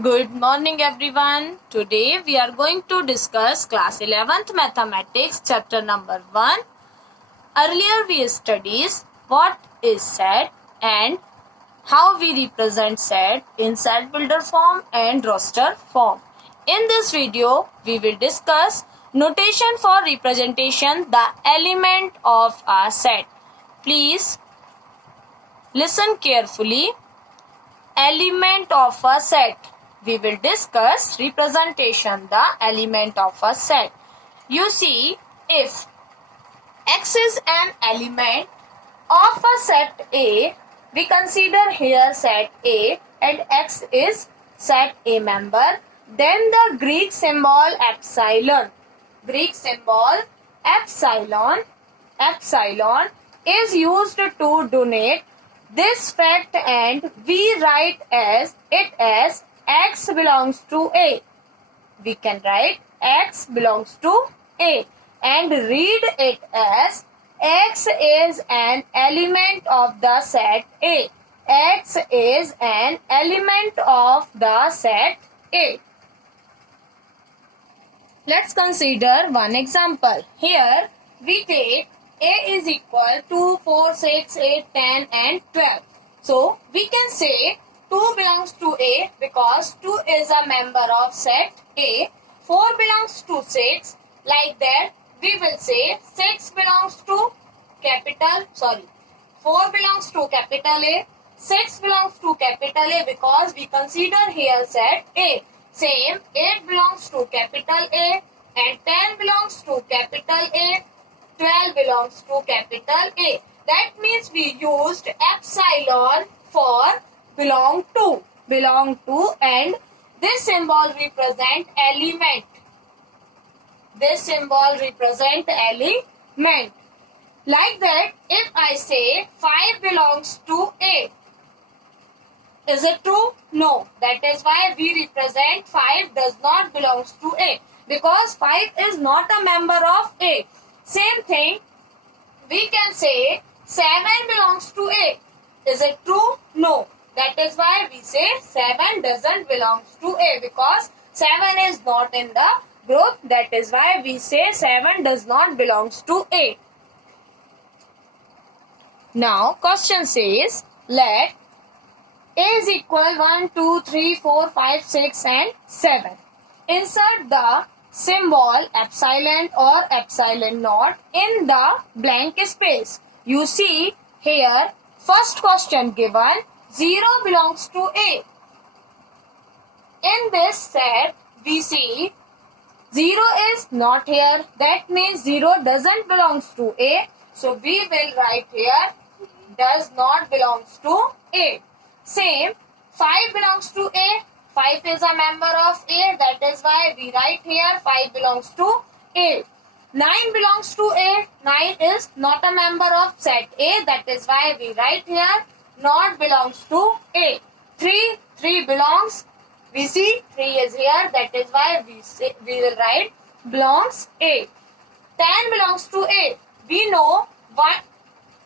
Good morning everyone. Today we are going to discuss class 11th mathematics chapter number 1. Earlier we studied what is set and how we represent set in set builder form and roster form. In this video we will discuss notation for representation the element of a set. Please listen carefully. Element of a set. We will discuss representation the element of a set. You see, if X is an element of a set A, we consider here set A and X is set A member, then the Greek symbol epsilon is used to denote this fact, and we write it as X belongs to A. We can write X belongs to A and read it as X is an element of the set A. X is an element of the set A. Let's consider one example. Here we take A is equal to 4, 6, 8, 10 and 12. So we can say 2 belongs to A because 2 is a member of set A. 4 belongs to 6. Like that we will say 6 belongs to 4 belongs to capital A. 6 belongs to capital A because we consider here set A. Same, 8 belongs to capital A and 10 belongs to capital A. 12 belongs to capital A. That means we used epsilon for belong to, and this symbol represent element. Like that, if I say 5 belongs to A, is it true? No. That is why we represent 5 does not belongs to A because 5 is not a member of A. Same thing, we can say 7 belongs to A. Is it true? No. That is why we say 7 doesn't belong to A because 7 is not in the group. That is why we say 7 does not belong to A. Now question says let A is equal 1, 2, 3, 4, 5, 6 and 7. Insert the symbol epsilon or epsilon naught in the blank space. You see here first question given 0 belongs to A. In this set we see 0 is not here. That means 0 doesn't belong to A. So we will write here does not belongs to A. Same, 5 belongs to A. 5 is a member of A. That is why we write here 5 belongs to A. 9 belongs to A. 9 is not a member of set A. That is why we write here not belongs to A. 3 belongs. We see 3 is here. That is why we will write belongs A. 10 belongs to A. We know what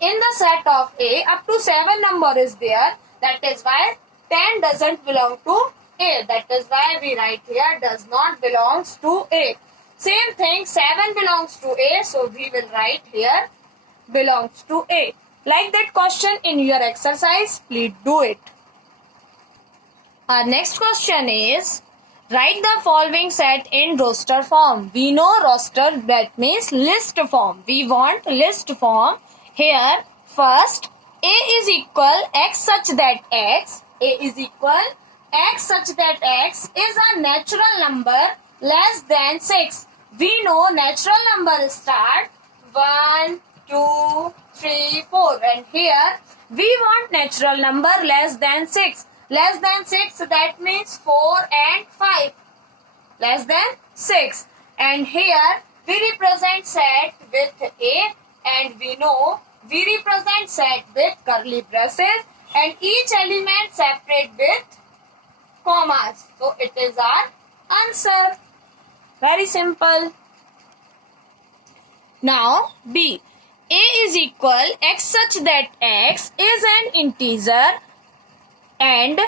in the set of A up to 7 number is there. That is why 10 doesn't belong to A. That is why we write here does not belongs to A. Same thing, 7 belongs to A. So we will write here belongs to A. Like that question in your exercise, please do it. Our next question is write the following set in roster form. We know roster, that means list form. We want list form. Here first A is equal X such that X. A is equal X such that X is a natural number less than 6. We know natural number start 1, 2, 3, 4 and here we want natural number less than 6. Less than 6 that means 4 and 5. Less than 6. And here we represent set with A and we know we represent set with curly braces and each element separate with commas. So it is our answer. Very simple. Now B. A is equal X such that X is an integer and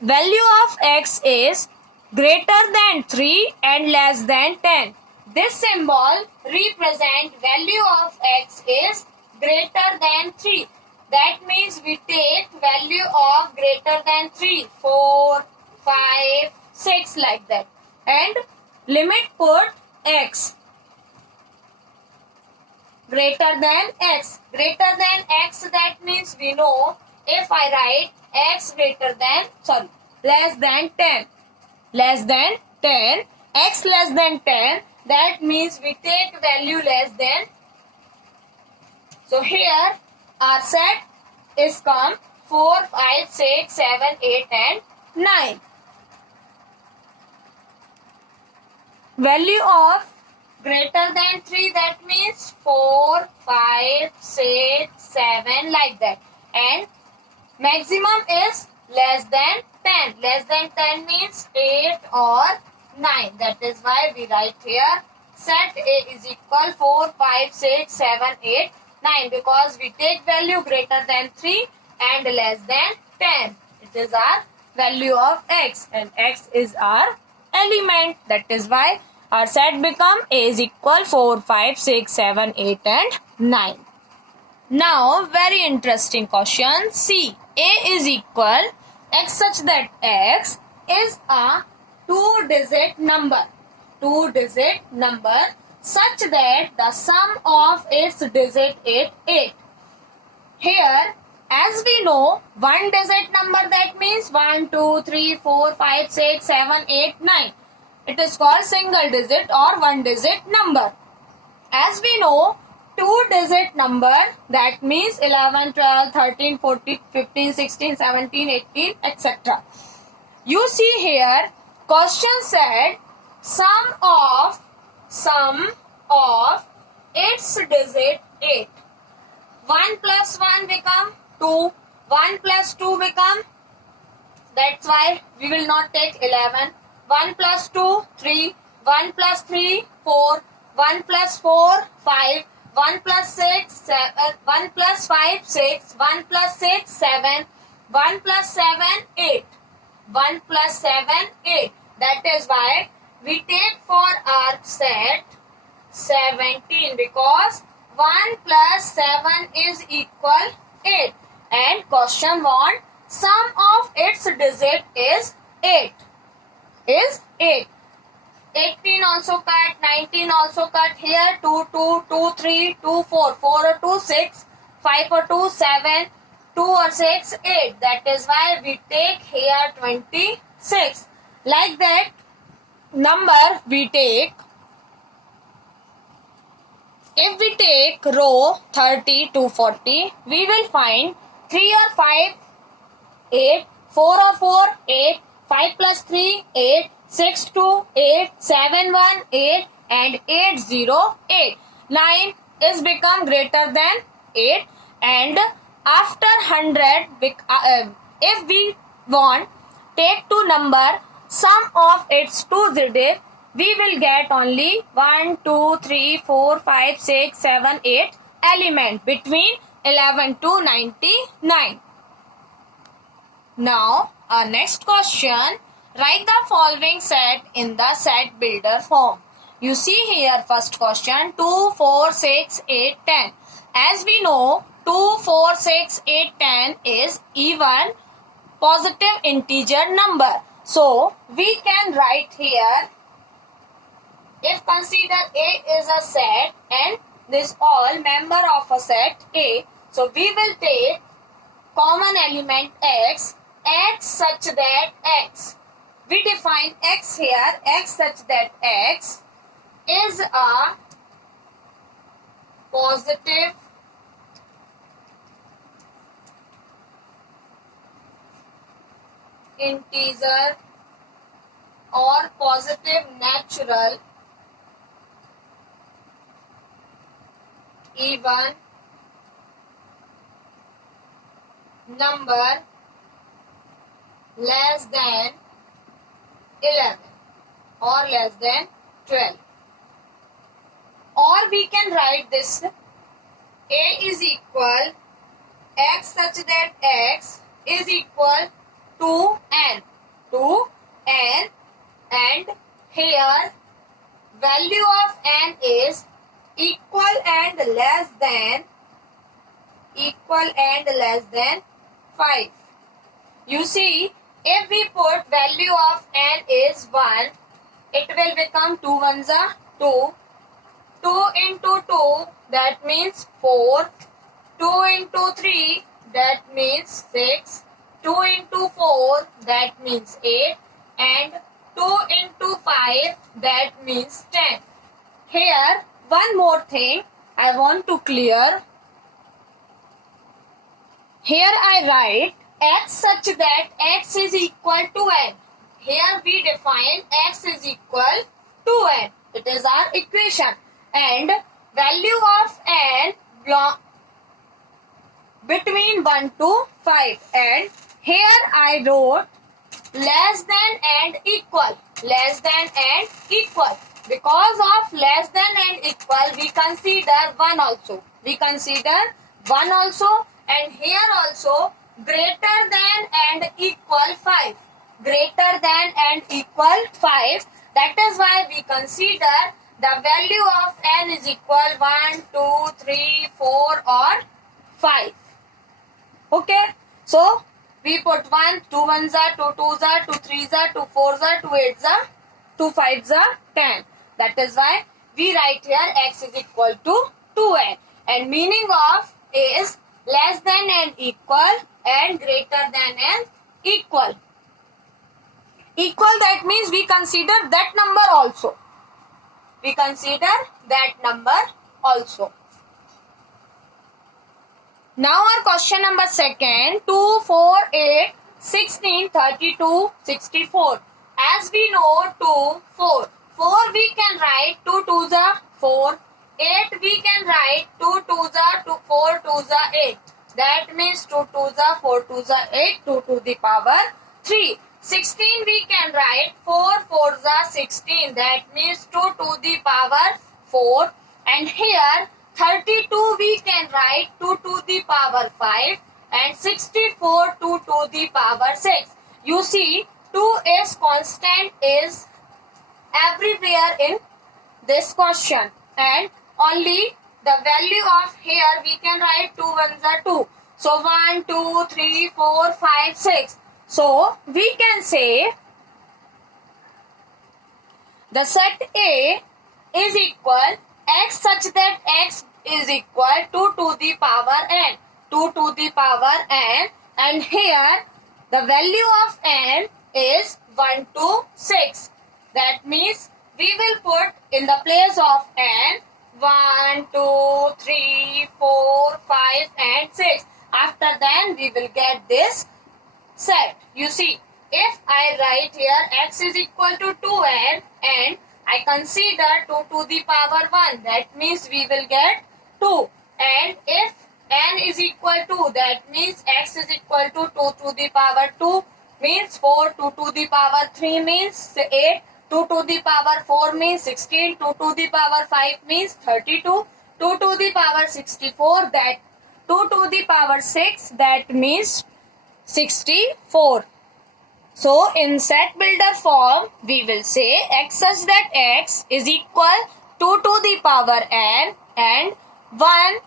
value of x is greater than 3 and less than 10. This symbol represents value of x is greater than 3. That means we take value of greater than 3, 4, 5, 6 like that. And limit put x greater than x. Greater than x, that means we know if I write x less than 10. Less than 10. X less than 10. That means we take value less than. So here our set is come 4, 5, 6, 7, 8 and 9. Value of greater than 3, that means 4, 5, 6, 7 like that. And maximum is less than 10. Less than 10 means 8 or 9. That is why we write here set A is equal 4, 5, 6, 7, 8, 9. Because we take value greater than 3 and less than 10. It is our value of x and x is our element. That is why our set become A is equal 4, 5, 6, 7, 8 and 9. Now very interesting question. C. A is equal x such that x is a 2-digit number. 2-digit number such that the sum of its digit is 8. Here as we know 1-digit number, that means 1, 2, 3, 4, 5, 6, 7, 8, 9. It is called single digit or 1-digit number. As we know 2-digit number, that means 11, 12, 13, 14, 15, 16, 17, 18, etc. You see here question said sum of its digit 8. 1 plus 1 become 2. 1 plus 2 become, that's why we will not take 11. 1 plus 2, 3. 1 plus 3, 4. 1 plus 4, 5. 1 plus 6, 7. 1 plus 5, 6. 1 plus 6, 7. 1 plus 7, 8. 1 plus 7, 8. That is why we take for our set 17, because 1 plus 7 is equal 8. And question want sum of its digit is 8. Is 8. 18 also cut, 19 also cut. Here 2, 2, 2, 3, 2, 4. 4 or 2, 6. 5 or 2, 7. 2 or 6, 8. That is why we take here 26. Like that number we take. If we take row 30 to 40, we will find 3 or 5, 8, 4 or 4, 8, 5 plus 3, 8, 6 2, 8, 7 1, 8 and 8 0, 8. 9 is become greater than 8 and after 100, if we want take two number, sum of its two digits, we will get only 1, 2, 3, 4, 5, 6, 7, 8 element between 11 to 99. Now, our next question. Write the following set in the set builder form. You see here first question 2, 4, 6, 8, 10. As we know 2, 4, 6, 8, 10 is even positive integer number. So, we can write here, if consider A is a set and this all member of a set A. So, we will take common element x, x such that x. We define x here, x such that x is a positive integer or positive natural even number less than 11 or less than 12. Or we can write this A is equal x such that x is equal 2n, and here value of n is equal and less than 5. You see, if we put value of n is 1, it will become 2 ones are 2. 2 into 2, that means 4. 2 into 3, that means 6. 2 into 4, that means 8. And 2 into 5, that means 10. Here, one more thing I want to clear. Here I write x such that x is equal to n. Here we define x is equal to n. It is our equation. And value of n belong between 1 to 5. And here I wrote less than and equal. Less than and equal. Because of less than and equal, we consider 1 also. And here also greater than and equal 5. Greater than and equal 5. That is why we consider the value of n is equal 1, 2, 3, 4 or 5. Okay. So we put 1, 2 ones are, 2 twos are, 2 threes are, 2 fours are, 2 eights are, 2 fives are 10. That is why we write here x is equal to 2n. And meaning of is less than and equal and greater than and equal. Equal, that means we consider that number also. Now our question number second, 2, 4, 8, 16, 32, 64. As we know 2, 4. 4 we can write 2 twos are 4. 8 we can write 2 twos are 2, 4 twos are 8. That means 2 twos are 4 twos are 8, 2 to the power 3. 16 we can write 4 fours are 16. That means 2 to the power 4. And here 32 we can write 2 to the power 5. And 64 2 to the power 6. You see, 2 is constant is everywhere in this question. And only the value of here we can write 2 ones are 2. So 1, 2, 3, 4, 5, 6. So we can say the set A is equal x such that x is equal to the power n. 2 to the power n. And here the value of n is 1 to 6. That means we will put in the place of n 1, 2, 3, 4, 5 and 6. After then we will get this set. You see, if I write here x is equal to 2n and I consider 2 to the power 1, that means we will get 2. And if n is equal to, that means x is equal to 2 to the power 2 means 4, 2 to the power 3 means 8, 2 to the power 4 means 16, 2 to the power 5 means 32, 2 to the power 64, that 2 to the power 6, that means 64. So in set builder form, we will say x such that x is equal 2 to the power n and 1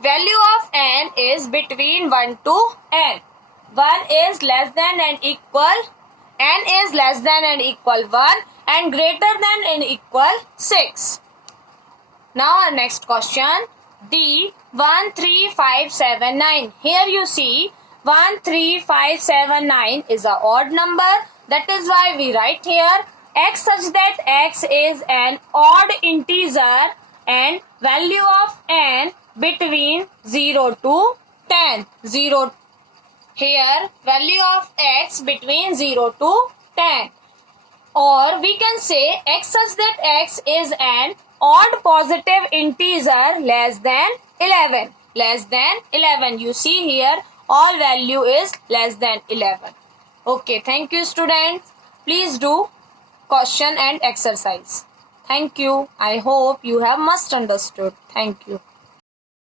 value of n is between 1 to n. 1 is less than and equal, n is less than and equal 1 and greater than and equal 6. Now our next question, D 1, 3, 5, 7, 9. Here you see 1, 3, 5, 7, 9 is an odd number. That is why we write here x such that x is an odd integer and value of n between 0 to 10. Here value of x between 0 to 10. Or we can say x such that x is an odd positive integer less than 11. Less than 11. You see here all value is less than 11. Okay, thank you students. Please do question and exercise. Thank you. I hope you have must understood. Thank you.